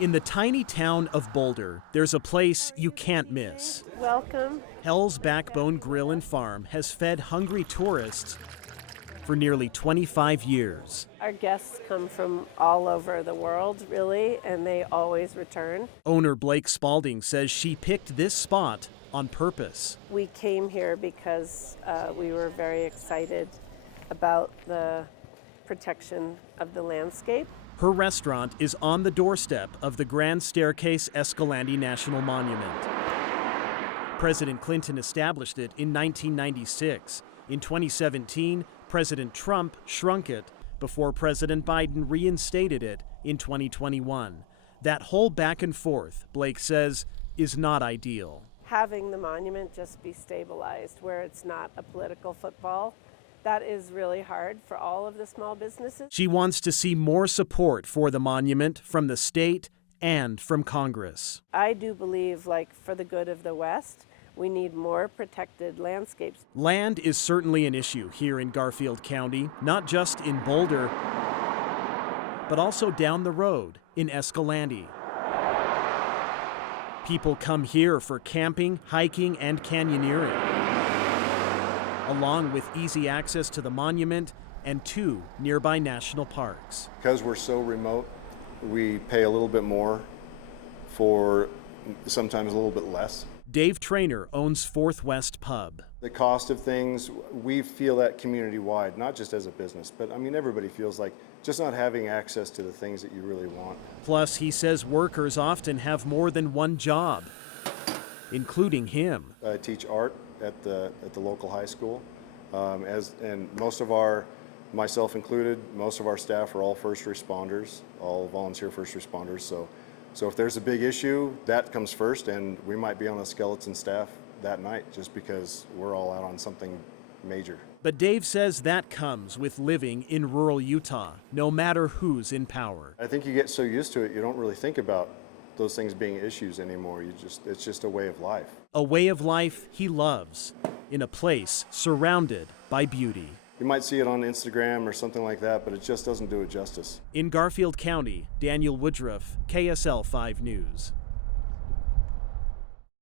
In the tiny town of Boulder, there's a place you can't miss. Welcome. Hell's Backbone Grill and Farm has fed hungry tourists for nearly 25 years. Our guests come from all over the world, really, and they always return. Owner Blake Spalding says she picked this spot on purpose. We came here because we were very excited about the protection of the landscape. Her restaurant is on the doorstep of the Grand Staircase Escalante National Monument. President Clinton established it in 1996. In 2017, President Trump shrunk it before President Biden reinstated it in 2021. That whole back and forth, Blake says, is not ideal. Having the monument just be stabilized where it's not a political football, that is really hard for all of the small businesses. She wants to see more support for the monument from the state and from Congress. I do believe, for the good of the West, we need more protected landscapes. Land is certainly an issue here in Garfield County, not just in Boulder, but also down the road in Escalante. People come here for camping, hiking, and canyoneering, along with easy access to the monument and 2 nearby national parks. Because we're so remote, we pay a little bit more for sometimes a little bit less. Dave Traynor owns Fourth West Pub. The cost of things, we feel that community-wide, not just as a business, but everybody feels like just not having access to the things that you really want. Plus, he says workers often have more than one job, including him. I teach art at the local high school, and myself included, most of our staff are all first responders, all volunteer first responders. So if there's a big issue, that comes first, and we might be on the skeleton staff that night just because we're all out on something major. But Dave says that comes with living in rural Utah, no matter who's in power. I think you get so used to it, you don't really think about those things being issues anymore. It's just a way of life. A way of life he loves, in a place surrounded by beauty. You might see it on Instagram or something like that, but it just doesn't do it justice. In Garfield County, Daniel Woodruff, KSL 5 News.